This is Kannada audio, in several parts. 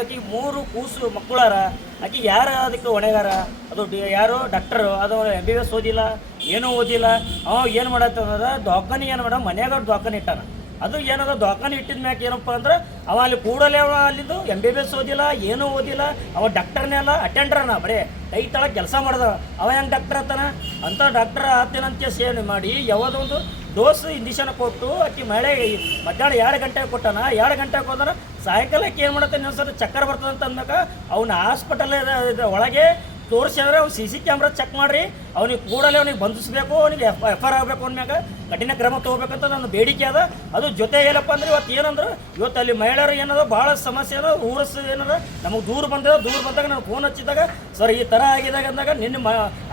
ಆಕಿ 3 ಕೂಸು ಮಕ್ಕಳಾರ. ಆಕಿ ಯಾರ ಅದಕ್ಕೆ ಹೊಣೆಗಾರ? ಅದು ಯಾರು ಡಾಕ್ಟರು, ಅದು MBBS ಓದಿಲ್ಲ, ಏನೂ ಓದಿಲ್ಲ. ಅವ ಏನು ಮಾಡತ್ತಂದ್ರೆ ದವಾಖಾನೆ ಏನು ಮಾಡ ಮನ್ಯಾಗ ದವಾಖಾನೆ ಇಟ್ಟಾನ. ಅದು ಏನದ ದವಾಖಾನೆ ಇಟ್ಟಿದ ಮ್ಯಾಕೆ ಏನಪ್ಪ ಅಂದ್ರೆ ಅವ ಅಲ್ಲಿ ಕೂಡಲೇ ಅವ ಅಲ್ಲಿದ್ದು MBBS ಓದಿಲ್ಲ, ಏನೂ ಓದಿಲ್ಲ. ಅವ ಡಾಕ್ಟರ್ನೇ ಅಲ್ಲ, ಅಟೆಂಡ್ರನ, ಬರೀ ಕೈ ತಳಗೆ ಕೆಲಸ ಮಾಡ್ದವ. ಅವ ಹೆಂಗೆ ಡಾಕ್ಟರ್ ಆತಾನ? ಅಂಥ ಡಾಕ್ಟರ್ ಆತೇನಂತ ಸೇವೆ ಮಾಡಿ ಯಾವುದೊಂದು ಡೋಸ್ ಇಂಜೆಕ್ಷನ್ ಕೊಟ್ಟು ಆಕಿ ಮಳೆಗೆ ಮಧ್ಯಾಹ್ನ 2 ಗಂಟೆಗೆ ಕೊಟ್ಟಾನ. 2 ಗಂಟೆಗೆ ಹೋದ್ರೆ ಸಾಯಂಕಾಲಕ್ಕೆ ಏನು ಮಾಡತ್ತೆ ಇನ್ನೊಂದ್ಸರಿ ಚಕ್ಕರ್ ಬರ್ತದೆ ಅಂತ ಅಂದಾಗ ಅವ್ನ ಹಾಸ್ಪಿಟಲ್ ಒಳಗೆ ತೋರಿಸಿದ್ರೆ ಅವ್ನು CC ಕ್ಯಾಮ್ರಾ ಚೆಕ್ ಮಾಡಿರಿ, ಅವ್ನಿಗೆ ಕೂಡಲೇ ಅವ್ನಿಗೆ ಬಂಧಿಸಬೇಕು, ಅವನಿಗೆ FIR ಆಗಬೇಕು, ಅಂದ್ಮ್ಯಾಗ ಕಠಿಣ ಕ್ರಮ ತೊಗೋಬೇಕಂತ ನನ್ನ ಬೇಡಿಕೆ ಅದ. ಅದು ಜೊತೆ ಏನಪ್ಪ ಅಂದ್ರೆ ಇವತ್ತು ಏನಂದ್ರೆ ಇವತ್ತು ಅಲ್ಲಿ ಮಹಿಳೆಯರು ಏನದ ಭಾಳ ಸಮಸ್ಯೆ ಅದ. ಊರಸ್ ಏನದ ನಮಗೆ ದೂರ ಬಂದಾಗ ನಾನು ಫೋನ್ ಹಚ್ಚಿದಾಗ ಸರ್ ಈ ಥರ ಆಗಿದಾಗ ಅಂದಾಗ ನಿನ್ನೆ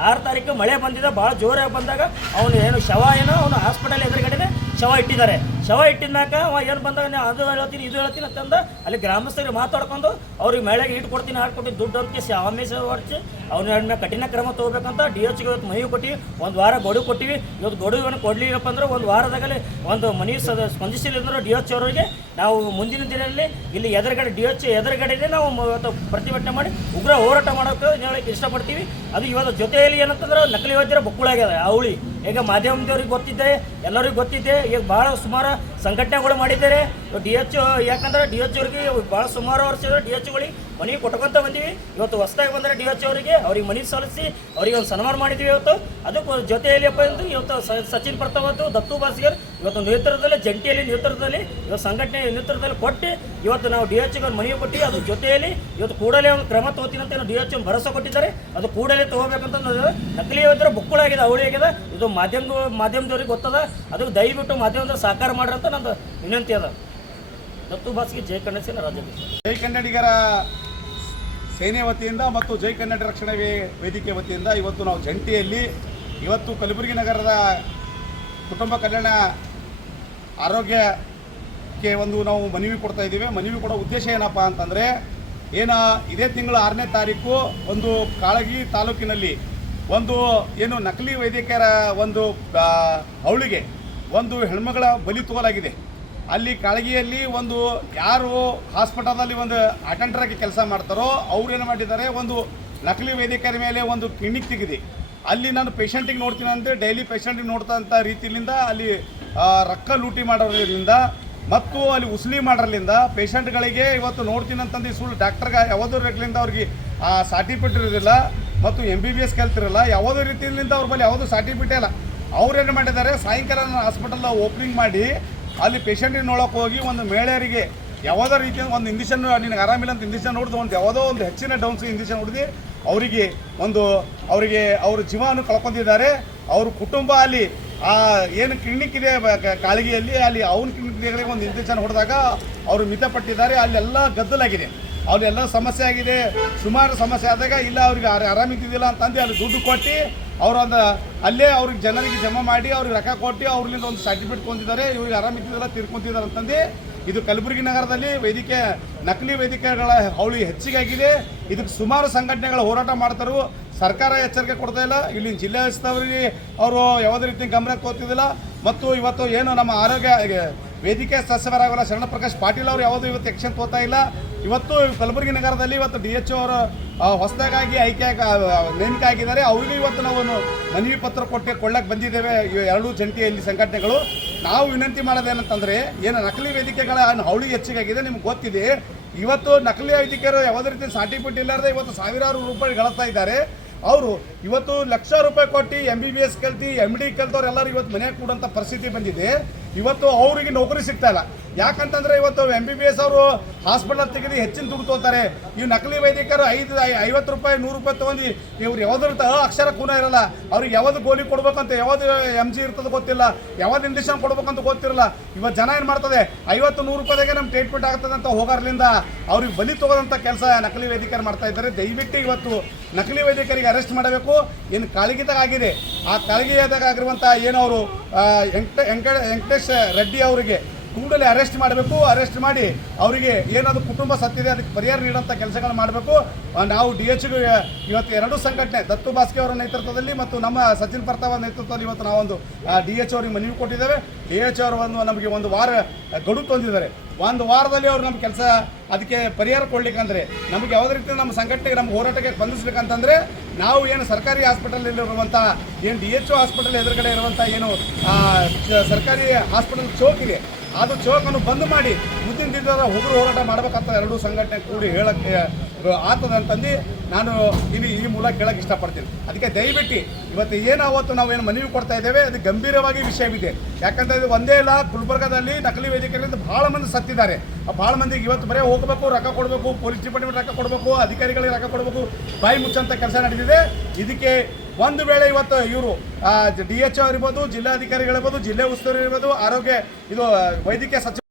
6 ತಾರೀಕು ಮಳೆ ಬಂದಿದೆ, ಭಾಳ ಜೋರಾಗಿ ಬಂದಾಗ ಅವನು ಏನು ಶವ ಏನೋ ಅವನು ಹಾಸ್ಪಿಟಲ್ ಎದುರುಗಡೆನೆ ಶವ ಇಟ್ಟಿದ್ದಾರೆ. ಶವ ಇಟ್ಟಿದ್ಮ್ಯಾಕ ಅವ ಏನು ಬಂದಾಗ ಅದು ಹೇಳ್ತೀನಿ ಇದು ಹೇಳ್ತೀನಿ ಅಂತಂದ ಅಲ್ಲಿ ಗ್ರಾಮಸ್ಥರಿಗೆ ಮಾತಾಡ್ಕೊಂಡು ಅವ್ರಿಗೆ ಮಳೆಗೆ ಇಟ್ಟು ಕೊಡ್ತೀನಿ ಹಾಡ್ಕೊಟ್ಟು ದುಡ್ಡು ಅಂತ ಆಮೇಶ ಹೊರಚಿ ಅವ್ನ ಕಠಿಣ ಕ್ರಮ ತೊಗೋಬೇಕಂತ DHಗೆ ಇವತ್ತು ಮನವಿ ಕೊಟ್ಟಿವಿ. 1 ವಾರ ಗಡುವು ಕೊಟ್ಟಿವಿ. ಇವತ್ತು ಗಡುವನ್ನು ಕೊಡಲಿಲ್ಲಪ್ಪ ಅಂದ್ರೆ 1 ವಾರದಾಗಲೇ ಒಂದು ಮನವಿ ಸ್ಪಂದಿಸಿಲ್ಲ ಅಂದ್ರೆ DH ಅವರಿಗೆ ನಾವು ಮುಂದಿನ ದಿನದಲ್ಲಿ ಇಲ್ಲಿ DH ಎದುರುಗಡೆನೇ ನಾವು ಇವತ್ತು ಪ್ರತಿಭಟನೆ ಮಾಡಿ ಉಗ್ರ ಹೋರಾಟ ಮಾಡೋಕ್ಕೆ ಹೇಳಕ್ಕೆ ಇಷ್ಟಪಡ್ತೀವಿ. ಅದು ಇವತ್ತು ಜೊತೆಯಲ್ಲಿ ಏನಂತಂದ್ರೆ ನಕಲಿ ವೈದ್ಯರ ಬೊಕ್ಕುಳಾಗ್ಯದ ಅವಳಿ. ಈಗ ಮಾಧ್ಯಮದವ್ರಿಗೆ ಗೊತ್ತಿದ್ದೆ, ಎಲ್ಲರಿಗೂ ಗೊತ್ತಿದ್ದೆ. ಈಗ ಭಾಳ ಸುಮಾರು ಸಂಘಟನೆಗಳು ಮಾಡಿದ್ದಾರೆ. DH ಯಾಕಂದ್ರೆ DH ಅವ್ರಿಗೆ ಭಾಳ ಸುಮಾರು ವರ್ಷ DHಗಳಿಗೆ ಮನವಿ ಕೊಟ್ಕೊಂತ ಬಂದೀವಿ. ಇವತ್ತು ಹೊಸದಾಗಿ ಬಂದರೆ DH ಅವರಿಗೆ ಅವ್ರಿಗೆ ಮನವಿ ಸಲ್ಲಿಸಿ ಅವ್ರಿಗೆ ಒಂದು ಸನ್ಮಾನ ಮಾಡಿದ್ವಿ. ಇವತ್ತು ಅದಕ್ಕೆ ಜೊತೆಯಲ್ಲಿಯಪ್ಪ ಎಂದು ಇವತ್ತು ಸಚಿನ್ ಪ್ರತಾಪ್ ದತ್ತು ಬಾಸ್ಗರ್ ಇವತ್ತು ನೇತೃತ್ವದಲ್ಲಿ ಜಂಟಿಯಲ್ಲಿ ನೇತೃತ್ವದಲ್ಲಿ ಇವತ್ತು ಸಂಘಟನೆ ನೇತೃತ್ವದಲ್ಲಿ ಕೊಟ್ಟು ಇವತ್ತು ನಾವು DHಗೆ ಒಂದು ಮನವಿ ಕೊಟ್ಟು ಅದು ಜೊತೆಯಲ್ಲಿ ಇವತ್ತು ಕೂಡಲೇ ಒಂದು ಕ್ರಮ ತಗೋತೀನಿ ಅಂತ DH ಭರವಸೆ ಕೊಟ್ಟಿದ್ದಾರೆ. ಅದು ಕೂಡಲೇ ತೊಗೋಬೇಕಂತ ನಕಲಿ ಯೋಧರ ಬುಕ್ಕುಳಾಗಿದೆ, ಅವಳಿ ಆಗಿದೆ. ಇದು ಮಾಧ್ಯಮದವ್ರಿಗೆ ಗೊತ್ತದ. ಅದಕ್ಕೆ ದಯವಿಟ್ಟು ಮಾಧ್ಯಮದ ಸಹಕಾರ ಮಾಡ್ರಿ ಅಂತ ನಂದು ವಿನಂತಿ ಅದ. ದತ್ತು ಬಾಸ್ಗೆ ಜೈ ಕನ್ನಡ ಸೇನೆ ರಾಜ್ಯಾಧ್ಯಕ್ಷ. ಜೈ ಕನ್ನಡಿಗರ ಸೇನೆ ವತಿಯಿಂದ ಮತ್ತು ಜೈ ಕನ್ನಡ ರಕ್ಷಣಾ ವೇದಿಕೆ ವತಿಯಿಂದ ಇವತ್ತು ನಾವು ಜಂಟಿಯಲ್ಲಿ ಇವತ್ತು ಕಲಬುರಗಿ ನಗರದ ಕುಟುಂಬ ಕಲ್ಯಾಣ ಆರೋಗ್ಯಕ್ಕೆ ಒಂದು ನಾವು ಮನವಿ ಕೊಡ್ತಾ ಇದ್ದೀವಿ. ಮನವಿ ಕೊಡೋ ಉದ್ದೇಶ ಏನಪ್ಪ ಅಂತಂದರೆ ಇದೇ ತಿಂಗಳ 6ನೇ ತಾರೀಕು ಒಂದು ಕಾಳಗಿ ತಾಲೂಕಿನಲ್ಲಿ ಒಂದು ಏನು ನಕಲಿ ವೈದ್ಯಕರ ಒಂದು ಅವಳಿಗೆ ಒಂದು ಹೆಣ್ಮಗಳ ಬಲಿ ತೋಲಾಗಿದೆ. ಅಲ್ಲಿ ಕಾಳಗಿಯಲ್ಲಿ ಒಂದು ಯಾರು ಹಾಸ್ಪಿಟಲಲ್ಲಿ ಒಂದು ಅಟೆಂಡರಾಗಿ ಕೆಲಸ ಮಾಡ್ತಾರೋ ಅವ್ರೇನು ಮಾಡಿದ್ದಾರೆ, ಒಂದು ನಕಲಿ ವೈದ್ಯಕರ ಮೇಲೆ ಒಂದು ಕ್ಲಿನಿಕ್ ತೆಗೆದು ಅಲ್ಲಿ ನಾನು ಪೇಷಂಟಿಗೆ ನೋಡ್ತೀನಿ ಅಂತ ಡೈಲಿ ಪೇಷಂಟಿಗೆ ನೋಡ್ತಂಥ ರೀತಿಯಿಂದ ಅಲ್ಲಿ ರೊಕ್ಕ ಲೂಟಿ ಮಾಡೋದ್ರಿಂದ ಮತ್ತು ಅಲ್ಲಿ ಉಸುಲಿ ಮಾಡೋದ್ರಿಂದ ಪೇಷಂಟ್ಗಳಿಗೆ ಇವತ್ತು ನೋಡ್ತೀನಿ ಅಂತಂದು ಸುಳ್ಳು ಡಾಕ್ಟರ್ಗೆ ಯಾವುದೋ ರೆಗ್ಲಿಂದ ಅವ್ರಿಗೆ ಸರ್ಟಿಫಿಕೇಟ್ ಇರೋದಿಲ್ಲ ಮತ್ತು MBBS ಕಲ್ತಿರಲ್ಲ, ಯಾವುದೋ ರೀತಿಯಿಂದ ಅವ್ರ ಬಳಿ ಯಾವುದೋ ಸರ್ಟಿಫಿಕೇಟ್ ಇಲ್ಲ. ಅವ್ರೇನು ಮಾಡಿದ್ದಾರೆ, ಸಾಯಂಕಾಲ ಹಾಸ್ಪಿಟಲ್ ಓಪನಿಂಗ್ ಮಾಡಿ ಅಲ್ಲಿ ಪೇಷಂಟಿಗೆ ನೋಡೋಕೆ ಹೋಗಿ ಒಂದು ಮಹಿಳೆಯರಿಗೆ ಯಾವುದೋ ರೀತಿಯ ಒಂದು ಇಂಜೆಕ್ಷನ್ ನಿನಗೆ ಆರಾಮಿಲ್ಲ ಅಂತ ಇಂಜೆಕ್ಷನ್ ಹೊಡೆದು ಒಂದು ಯಾವುದೋ ಒಂದು ಹೆಚ್ಚಿನ ಡೌನ್ಸ್ ಇಂಜೆಕ್ಷನ್ ಹೊಡೆದು ಅವರಿಗೆ ಅವ್ರ ಜೀವವನ್ನು ಕಳ್ಕೊಂಡಿದ್ದಾರೆ. ಅವ್ರ ಕುಟುಂಬ ಅಲ್ಲಿ ಏನು ಕ್ಲಿನಿಕ್ ಇದೆ ಕಾಳಗಿಯಲ್ಲಿ ಅಲ್ಲಿ ಅವ್ನ ಕ್ಲಿನಿಕ್ ಒಂದು ಇಂಜೆಕ್ಷನ್ ಹೊಡೆದಾಗ ಅವರು ಮಿತಪಟ್ಟಿದ್ದಾರೆ. ಅಲ್ಲೆಲ್ಲ ಗದ್ದಲಾಗಿದೆ, ಅಲ್ಲೆಲ್ಲ ಸಮಸ್ಯೆ ಆಗಿದೆ. ಸುಮಾರು ಸಮಸ್ಯೆ ಆದಾಗ ಇಲ್ಲ ಅವ್ರಿಗೆ ಆರಾಮಿದ್ದಿದ್ದಿಲ್ಲ ಅಂತಂದು ಅಲ್ಲಿ ದುಡ್ಡು ಕೊಟ್ಟು ಅವರೊಂದು ಅಲ್ಲೇ ಅವ್ರಿಗೆ ಜನರಿಗೆ ಜಮಾ ಮಾಡಿ ಅವ್ರಿಗೆ ರೊಕ್ಕ ಕೊಟ್ಟು ಅವ್ರಿಂದ ಒಂದು ಸರ್ಟಿಫಿಕೇಟ್ ಕೊಂದಿದ್ದಾರೆ. ಇವ್ರಿಗೆ ಆರಾಮಿದ್ದಿದ್ದಲ್ಲ ತೀರ್ಕೊಂತಿದ್ದಾರೆ ಅಂತಂದು ಇದು ಕಲಬುರಗಿ ನಗರದಲ್ಲಿ ನಕಲಿ ವೇದಿಕೆಗಳ ಹೌಳಿ ಹೆಚ್ಚಿಗಾಗಿದೆ. ಇದಕ್ಕೆ ಸುಮಾರು ಸಂಘಟನೆಗಳ ಹೋರಾಟ ಮಾಡ್ತಾರೋ, ಸರ್ಕಾರ ಎಚ್ಚರಿಕೆ ಕೊಡ್ತಾ ಇಲ್ಲ. ಇಲ್ಲಿನ ಜಿಲ್ಲಾಧಿಕಾರಿಗೆ ಅವರು ಯಾವುದೇ ರೀತಿ ಗಮನ ತೋರ್ತಿದ್ದಿಲ್ಲ. ಮತ್ತು ಇವತ್ತು ಏನು ನಮ್ಮ ಆರೋಗ್ಯ ವೇದಿಕೆ ಸದಸ್ಯರಾಗಲ್ಲ ಶರಣಪ್ರಕಾಶ್ ಪಾಟೀಲ್ ಅವರು ಯಾವುದೂ ಇವತ್ತು ಆ್ಯಕ್ಷನ್ ತೋರ್ತಾ ಇಲ್ಲ. ಇವತ್ತು ಕಲಬುರಗಿ ನಗರದಲ್ಲಿ ಇವತ್ತು DH ಅವರು ಹೊಸದಾಗಿ ನೇಮಕ ಆಗಿದ್ದಾರೆ. ಅವರಿಗೂ ಇವತ್ತು ನಾವು ಮನವಿ ಪತ್ರ ಕೊಳ್ಳಕ್ಕೆ ಬಂದಿದ್ದೇವೆ. ಎರಡೂ ಜಂಟಿಯಲ್ಲಿ ಸಂಘಟನೆಗಳು ನಾವು ವಿನಂತಿ ಮಾಡೋದೇನಂತಂದರೆ ನಕಲಿ ವೇದಿಕೆಗಳ ಹೌಳಿ ಹೆಚ್ಚಿಗಾಗಿದೆ. ನಿಮ್ಗೆ ಗೊತ್ತಿದೆ, ಇವತ್ತು ನಕಲಿ ವೇದಿಕೆಯರು ಯಾವುದೇ ರೀತಿ ಸರ್ಟಿಫಿಕೇಟ್ ಇಲ್ಲಾರದೆ ಇವತ್ತು ಸಾವಿರಾರು ರೂಪಾಯಿ ಗಳಿಸ್ತಾ ಇದ್ದಾರೆ. ಅವರು ಇವತ್ತು ಲಕ್ಷ ರೂಪಾಯಿ ಕೊಟ್ಟು MBBS ಕಲ್ತಿ MD ಕಲ್ತವ್ರು ಎಲ್ಲರೂ ಇವತ್ತು ಮನೆಗೆ ಕೂಡೋಂಥ ಪರಿಸ್ಥಿತಿ ಬಂದಿದೆ. ಇವತ್ತು ಅವರಿಗೆ ನೌಕರಿ ಸಿಗ್ತಾ ಇಲ್ಲ. ಯಾಕಂತಂದರೆ ಇವತ್ತು MBBS ಅವರು ಹಾಸ್ಪಿಟಲ್ ತೆಗೆದು ಹೆಚ್ಚಿನ ದುಡ್ಡು ತೊಗೋತಾರೆ. ಇವು ನಕಲಿ ವೈದ್ಯಕರು 50 ರೂಪಾಯಿ 100 ರೂಪಾಯಿ ತೊಗೊಂಡು ಇವ್ರು ಯಾವುದ್ರ ಅಕ್ಷರ ಕೂನ ಇರಲ್ಲ. ಅವ್ರಿಗೆ ಯಾವುದು ಗೋಲಿ ಕೊಡ್ಬೇಕಂತ ಯಾವುದು MG ಇರ್ತದೆ ಗೊತ್ತಿಲ್ಲ, ಯಾವ್ದು ಇಂಜೆಕ್ಷನ್ ಕೊಡ್ಬೇಕಂತ ಗೊತ್ತಿರಲ್ಲ. ಇವತ್ತು ಜನ ಏನು ಮಾಡ್ತದೆ 50-100 ರೂಪಾಯಿಗೆ ನಮ್ಮ ಟ್ರೀಟ್ಮೆಂಟ್ ಆಗ್ತದೆ ಅಂತ ಹೋಗೋರ್ಲಿಂದ ಅವ್ರಿಗೆ ಬಲಿ ತೊಗೋದಂಥ ಕೆಲಸ ನಕಲಿ ವೈದ್ಯಕರು ಮಾಡ್ತಾ ಇದ್ದಾರೆ. ದಯವಿಟ್ಟು ಇವತ್ತು ನಕಲಿ ವೈದ್ಯಕರಿಗೆ ಅರೆಸ್ಟ್ ಮಾಡಬೇಕು. ಏನು ಕಾಳಗಿದಾಗ ಆಗಿದೆ ಆ ಕಾಳಗಿದಾಗ ಆಗಿರುವಂಥ ಏನವರು ವೆಂಕಟೇಶ್ ರೆಡ್ಡಿ ಅವರಿಗೆ ಕೂಡಲೇ ಅರೆಸ್ಟ್ ಮಾಡಬೇಕು. ಅರೆಸ್ಟ್ ಮಾಡಿ ಅವರಿಗೆ ಏನಾದರೂ ಕುಟುಂಬ ಸತ್ತಿದೆ ಅದಕ್ಕೆ ಪರಿಹಾರ ನೀಡುವಂಥ ಕೆಲಸಗಳು ಮಾಡಬೇಕು. ನಾವು DHಗೆ ಇವತ್ತು ಎರಡೂ ಸಂಘಟನೆ ದತ್ತು ಬಾಸ್ಕೆ ಅವರ ನೇತೃತ್ವದಲ್ಲಿ ಮತ್ತು ನಮ್ಮ ಸಚಿನ್ ಪ್ರತಾಪ್ ನೇತೃತ್ವದಲ್ಲಿ ಇವತ್ತು ನಾವೊಂದು DH ಅವರಿಗೆ ಮನವಿ ಕೊಟ್ಟಿದ್ದೇವೆ. DH ಅವರು ನಮಗೆ 1 ವಾರ ಗಡುವು ತಂದಿದ್ದಾರೆ. ಒಂದು ವಾರದಲ್ಲಿ ಅವ್ರು ನಮ್ಮ ಕೆಲಸ ಅದಕ್ಕೆ ಪರಿಹಾರ ಕೊಡ್ಲಿಕ್ಕಂದ್ರೆ ನಮಗೆ ಯಾವುದೇ ರೀತಿ ನಮ್ಮ ಸಂಘಟನೆಗೆ ನಮ್ಮ ಹೋರಾಟಕ್ಕೆ ಸ್ಪಂದಿಸ್ಬೇಕಂತಂದರೆ ನಾವು ಏನು ಸರ್ಕಾರಿ ಹಾಸ್ಪಿಟಲಲ್ಲಿರುವಂಥ ಏನು DHO ಹಾಸ್ಪಿಟಲ್ ಎದುರುಗಡೆ ಇರುವಂಥ ಏನು ಸರ್ಕಾರಿ ಹಾಸ್ಪಿಟಲ್ ಚೌಕ್ ಇದೆ ಅದು ಚೌಕನ್ನು ಬಂದ್ ಮಾಡಿ ಮುಂದಿನ ದಿನದ ಉಗ್ರ ಹೋರಾಟ ಮಾಡ್ಬೇಕಂತ ಎರಡೂ ಸಂಘಟನೆ ಕೂಡಿ ಹೇಳಕ್ಕೆ ಆಗ್ತದೆ ಅಂತಂದು ನಾನು ಈ ಮೂಲಕ ಕೇಳಕ್ಕೆ ಇಷ್ಟಪಡ್ತೀನಿ. ಅದಕ್ಕೆ ದಯವಿಟ್ಟು ಇವತ್ತು ಅವತ್ತು ನಾವೇನು ಮನವಿ ಕೊಡ್ತಾ ಇದ್ದೇವೆ ಅದು ಗಂಭೀರವಾಗಿ ವಿಷಯವಿದೆ. ಯಾಕಂದರೆ ಇದು ಒಂದೇ ಇಲ್ಲ, ಗುಲ್ಬರ್ಗಾದಲ್ಲಿ ನಕಲಿ ವೇದಿಕೆಗಳಿಂದ ಭಾಳ ಮಂದಿ ಸತ್ತಿದ್ದಾರೆ. ಭಾಳ ಮಂದಿಗೆ ಇವತ್ತು ಬರೀ ಹೋಗಬೇಕು, ರೊಕ್ಕ ಕೊಡಬೇಕು, ಪೊಲೀಸ್ ಡಿಪಾರ್ಟ್ಮೆಂಟ್ ರೊಕ್ಕ ಕೊಡಬೇಕು, ಅಧಿಕಾರಿಗಳಿಗೆ ರೊಕ್ಕ ಕೊಡಬೇಕು, ಬಾಯಿ ಮುಚ್ಚಂತ ಕೆಲಸ ನಡೆದಿದೆ. ಇದಕ್ಕೆ ಒಂದು ವೇಳೆ ಇವತ್ತು ಇವರು DHO ಇರ್ಬೋದು, ಜಿಲ್ಲಾಧಿಕಾರಿಗಳಿರ್ಬೋದು, ಜಿಲ್ಲೆ ಉಸ್ತುವಾರಿ ಇರ್ಬೋದು, ಆರೋಗ್ಯ ಇದು ವೈದ್ಯಕೀಯ ಸಚಿವ